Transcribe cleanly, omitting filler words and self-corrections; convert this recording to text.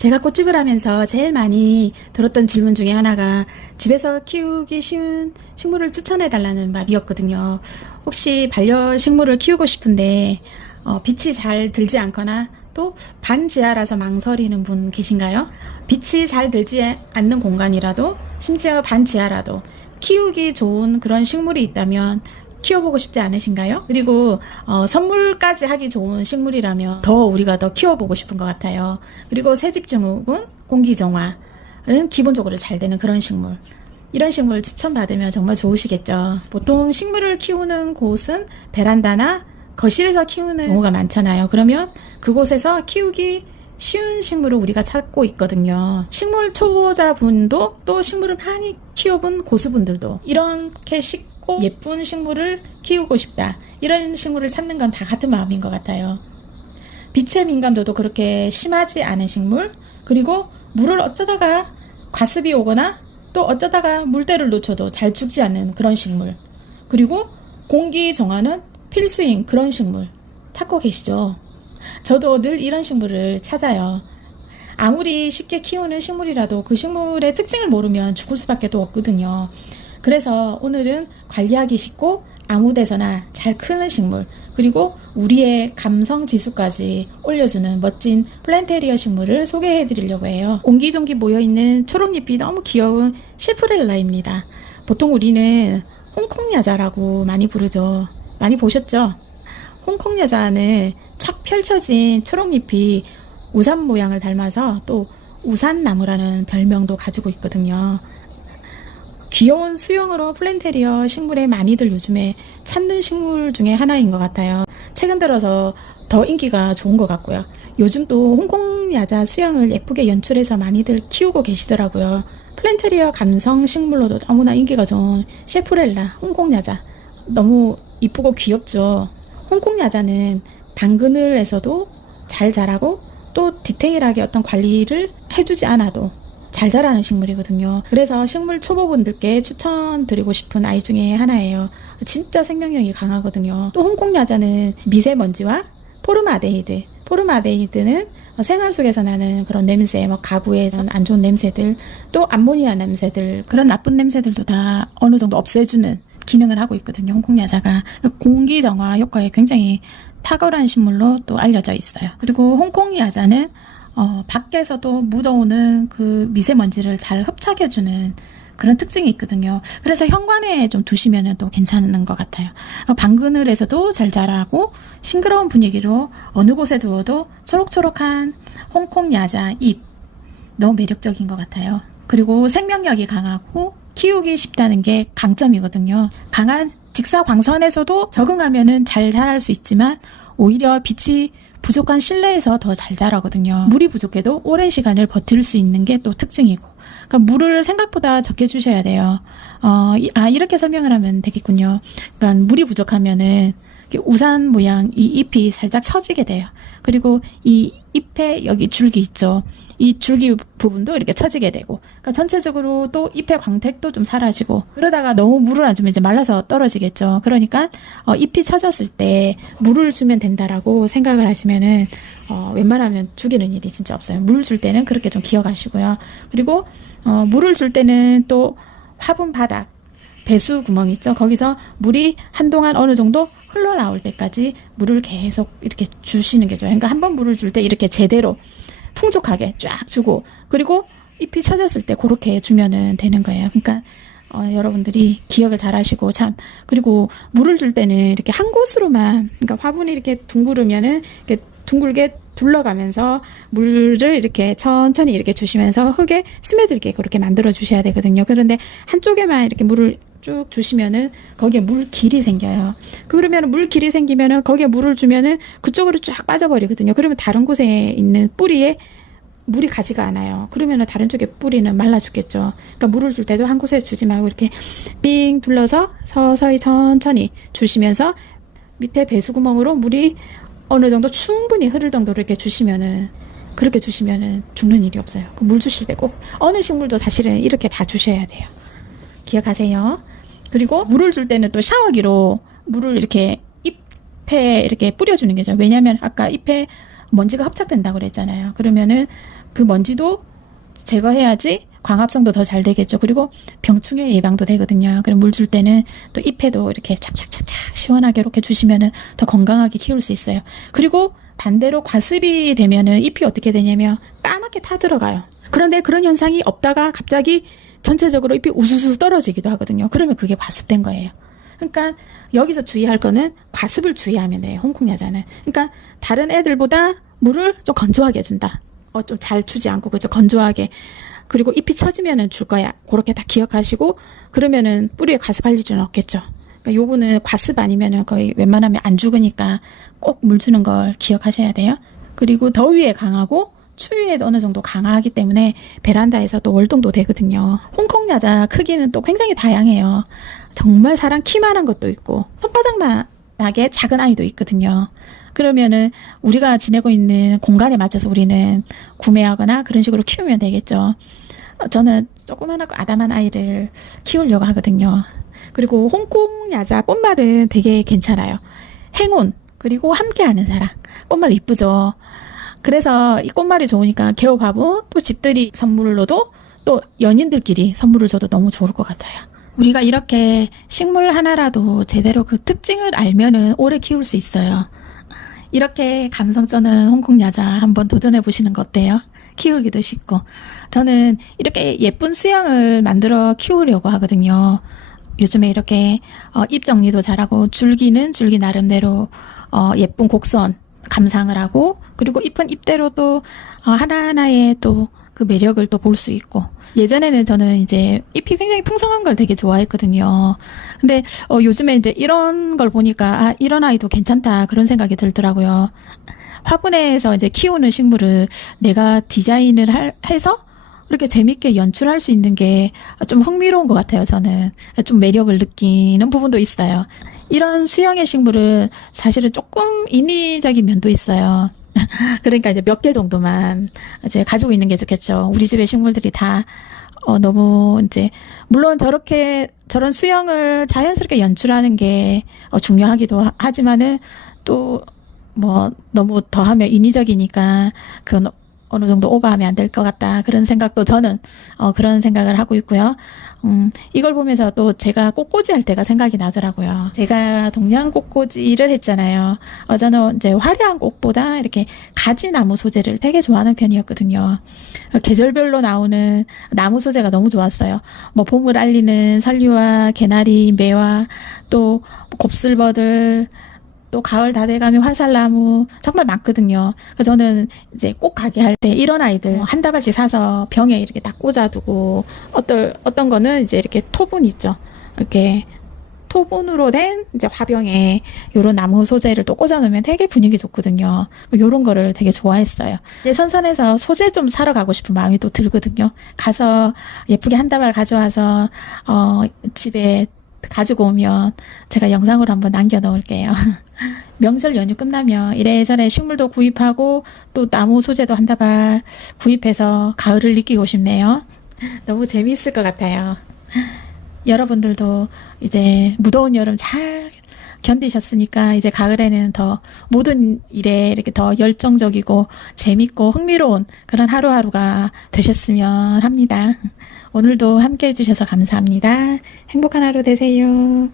제가 꽃집을 하면서 제일 많이 들었던 질문 중에 하나가 집에서 키우기 쉬운 식물을 추천해 달라는 말이었거든요. 혹시 반려식물을 키우고 싶은데 빛이 잘 들지 않거나 또 반지하라서 망설이는 분 계신가요? 빛이 잘 들지 않는 공간이라도 심지어 반지하라도 키우기 좋은 그런 식물이 있다면 키워보고 싶지 않으신가요? 그리고 선물까지 하기 좋은 식물이라면 더 우리가 더 키워보고 싶은 것 같아요. 그리고 새집 증후군, 공기 정화는 기본적으로 잘 되는 그런 식물. 이런 식물 추천받으면 정말 좋으시겠죠. 보통 식물을 키우는 곳은 베란다나 거실에서 키우는 경우가 많잖아요. 그러면 그곳에서 키우기 쉬운 식물을 우리가 찾고 있거든요. 식물 초보자분도 또 식물을 많이 키워본 고수분들도 이렇게 쉽고 예쁜 식물을 키우고 싶다, 이런 식물을 찾는 건 다 같은 마음인 것 같아요. 빛의 민감도도 그렇게 심하지 않은 식물, 그리고 물을 어쩌다가 과습이 오거나 또 어쩌다가 물때를 놓쳐도 잘 죽지 않는 그런 식물, 그리고 공기 정화는 필수인 그런 식물 찾고 계시죠? 저도 늘 이런 식물을 찾아요. 아무리 쉽게 키우는 식물이라도 그 식물의 특징을 모르면 죽을 수밖에 또 없거든요. 그래서 오늘은 관리하기 쉽고 아무 데서나 잘 크는 식물, 그리고 우리의 감성 지수까지 올려주는 멋진 플랜테리어 식물을 소개해 드리려고 해요. 옹기종기 모여있는 초록잎이 너무 귀여운 시프렐라입니다. 보통 우리는 홍콩야자라고 많이 부르죠. 많이 보셨죠? 홍콩야자는 촥 펼쳐진 초록잎이 우산 모양을 닮아서 또 우산나무라는 별명도 가지고 있거든요. 귀여운 수영으로 플랜테리어 식물에 많이들 요즘에 찾는 식물 중에 하나인 것 같아요. 최근 들어서 더 인기가 좋은 것 같고요. 요즘 또 홍콩야자 수영을 예쁘게 연출해서 많이들 키우고 계시더라고요. 플랜테리어 감성 식물로도 너무나 인기가 좋은 셰프렐라, 홍콩야자 너무 이쁘고 귀엽죠. 홍콩야자는 당그늘에서도 잘 자라고 또 디테일하게 어떤 관리를 해주지 않아도 잘 자라는 식물이거든요. 그래서 식물 초보분들께 추천드리고 싶은 아이 중에 하나예요. 진짜 생명력이 강하거든요. 또 홍콩야자는 미세먼지와 포름알데히드는 생활 속에서 나는 그런 냄새, 가구에서 안 좋은 냄새들, 또 암모니아 냄새들, 그런 나쁜 냄새들도 다 어느 정도 없애주는 기능을 하고 있거든요. 홍콩야자가 공기 정화 효과에 굉장히 탁월한 식물로 또 알려져 있어요. 그리고 홍콩야자는 밖에서도 묻어오는 그 미세먼지를 잘 흡착해주는 그런 특징이 있거든요. 그래서 현관에 좀 두시면 또 괜찮은 것 같아요. 방 그늘에서도 잘 자라고 싱그러운 분위기로 어느 곳에 두어도 초록초록한 홍콩야자 잎 너무 매력적인 것 같아요. 그리고 생명력이 강하고 키우기 쉽다는 게 강점이거든요. 강한 직사광선에서도 적응하면은 잘 자랄 수 있지만 오히려 빛이 부족한 실내에서 더 잘 자라거든요. 물이 부족해도 오랜 시간을 버틸 수 있는 게 또 특징이고, 그러니까 물을 생각보다 적게 주셔야 돼요. 이렇게 설명을 하면 되겠군요. 그러니까 물이 부족하면은 우산 모양 이 잎이 살짝 처지게 돼요. 그리고 이 잎에 여기 줄기 있죠. 이 줄기 부분도 이렇게 처지게 되고, 그러니까 전체적으로 또 잎의 광택도 좀 사라지고, 그러다가 너무 물을 안 주면 이제 말라서 떨어지겠죠. 그러니까 잎이 처졌을 때 물을 주면 된다라고 생각을 하시면은 웬만하면 죽이는 일이 진짜 없어요. 물 줄 때는 그렇게 좀 기억하시고요. 그리고 물을 줄 때는 또 화분 바닥, 배수 구멍 있죠. 거기서 물이 한동안 어느 정도 흘러나올 때까지 물을 계속 이렇게 주시는 게 좋아요. 그러니까 한번 물을 줄 때 이렇게 제대로 풍족하게 쫙 주고, 그리고 잎이 처졌을 때 그렇게 주면은 되는 거예요. 그러니까 여러분들이 기억을 잘 하시고, 그리고 물을 줄 때는 이렇게 한 곳으로만, 그러니까 화분이 이렇게 둥그르면은 이렇게 둥글게 둘러가면서 물을 이렇게 천천히 이렇게 주시면서 흙에 스며들게 그렇게 만들어 주셔야 되거든요. 그런데 한쪽에만 이렇게 물을 쭉 주시면은 거기에 물 길이 생겨요. 그러면 물 길이 생기면은 거기에 물을 주면은 그쪽으로 쫙 빠져버리거든요. 그러면 다른 곳에 있는 뿌리에 물이 가지가 않아요. 그러면은 다른 쪽에 뿌리는 말라 죽겠죠. 그러니까 물을 줄 때도 한 곳에 주지 말고 이렇게 삥 둘러서 서서히 천천히 주시면서 밑에 배수구멍으로 물이 어느 정도 충분히 흐를 정도로 이렇게 주시면은, 그렇게 주시면은 죽는 일이 없어요. 물 주실 때 꼭 어느 식물도 사실은 이렇게 다 주셔야 돼요. 기억하세요. 그리고 물을 줄 때는 또 샤워기로 물을 이렇게 잎에 이렇게 뿌려주는 거죠. 왜냐하면 아까 잎에 먼지가 흡착된다고 그랬잖아요. 그러면은 그 먼지도 제거해야지 광합성도 더 잘 되겠죠. 그리고 병충해 예방도 되거든요. 그리고 물 줄 때는 또 잎에도 이렇게 착착착착 시원하게 이렇게 주시면은 더 건강하게 키울 수 있어요. 그리고 반대로 과습이 되면은 잎이 어떻게 되냐면 까맣게 타들어가요. 그런데 그런 현상이 없다가 갑자기 전체적으로 잎이 우수수 떨어지기도 하거든요. 그러면 그게 과습된 거예요. 그러니까 여기서 주의할 거는 과습을 주의하면 돼요. 홍콩야자는. 그러니까 다른 애들보다 물을 좀 건조하게 해준다. 좀 잘 주지 않고 그죠? 건조하게. 그리고 잎이 처지면은 줄 거야. 그렇게 다 기억하시고 그러면은 뿌리에 과습할 일은 없겠죠. 그러니까 요거는 과습 아니면은 거의 웬만하면 안 죽으니까 꼭 물 주는 걸 기억하셔야 돼요. 그리고 더위에 강하고 추위에도 어느 정도 강하기 때문에 베란다에서 또 월동도 되거든요. 홍콩야자 크기는 또 굉장히 다양해요. 정말 사람 키만한 것도 있고 손바닥만하게 작은 아이도 있거든요. 그러면은 우리가 지내고 있는 공간에 맞춰서 우리는 구매하거나 그런 식으로 키우면 되겠죠. 저는 조그만하고 아담한 아이를 키우려고 하거든요. 그리고 홍콩야자 꽃말은 되게 괜찮아요. 행운 그리고 함께하는 사랑. 꽃말 이쁘죠. 그래서 이 꽃말이 좋으니까 개업하고 또 집들이 선물로도 또 연인들끼리 선물을 줘도 너무 좋을 것 같아요. 우리가 이렇게 식물 하나라도 제대로 그 특징을 알면은 오래 키울 수 있어요. 이렇게 감성 쩌는 홍콩야자 한번 도전해 보시는 거 어때요? 키우기도 쉽고. 저는 이렇게 예쁜 수영을 만들어 키우려고 하거든요. 요즘에 이렇게 잎 정리도 잘하고 줄기는 줄기 나름대로 예쁜 곡선 감상을 하고 그리고 잎은 잎대로도 하나하나의 또 그 매력을 또 볼 수 있고 예전에는 저는 이제 잎이 굉장히 풍성한 걸 되게 좋아했거든요. 근데 요즘에 이제 이런 걸 보니까 이런 아이도 괜찮다 그런 생각이 들더라고요. 화분에서 이제 키우는 식물을 내가 디자인을 해서 이렇게 재밌게 연출할 수 있는 게 좀 흥미로운 것 같아요. 저는 좀 매력을 느끼는 부분도 있어요. 이런 수영의 식물은 사실은 조금 인위적인 면도 있어요. 그러니까 이제 몇 개 정도만 이제 가지고 있는 게 좋겠죠. 우리 집의 식물들이 다 너무 이제 물론 저런 수영을 자연스럽게 연출하는 게 중요하기도 하지만은 또 뭐 너무 더하면 인위적이니까 그건 어느 정도 오버하면 안 될 것 같다 그런 생각도 저는 그런 생각을 하고 있고요. 이걸 보면서 또 제가 꽃꽂이 할 때가 생각이 나더라고요. 제가 동양 꽃꽂이를 했잖아요. 저는 이제 화려한 꽃보다 이렇게 가지나무 소재를 되게 좋아하는 편이었거든요. 계절별로 나오는 나무 소재가 너무 좋았어요. 뭐 봄을 알리는 설류와 개나리, 매화, 또 곱슬버들, 또 가을 다 돼가면 화살나무 정말 많거든요. 그래서 저는 이제 꽃 가게 할 때 이런 아이들 한 다발씩 사서 병에 이렇게 딱 꽂아두고 어떤 거는 이제 이렇게 토분 있죠. 이렇게 토분으로 된 이제 화병에 요런 나무 소재를 또 꽂아놓으면 되게 분위기 좋거든요. 요런 거를 되게 좋아했어요. 이제 선선해서 소재 좀 사러 가고 싶은 마음이 또 들거든요. 가서 예쁘게 한 다발 가져와서 집에 가지고 오면 제가 영상으로 한번 남겨 놓을게요. 명절 연휴 끝나면 이래저래 식물도 구입하고 또 나무 소재도 한 다발 구입해서 가을을 느끼고 싶네요. 너무 재미있을 것 같아요. 여러분들도 이제 무더운 여름 잘 견디셨으니까 이제 가을에는 더 모든 일에 이렇게 더 열정적이고 재밌고 흥미로운 그런 하루하루가 되셨으면 합니다. 오늘도 함께 해주셔서 감사합니다. 행복한 하루 되세요.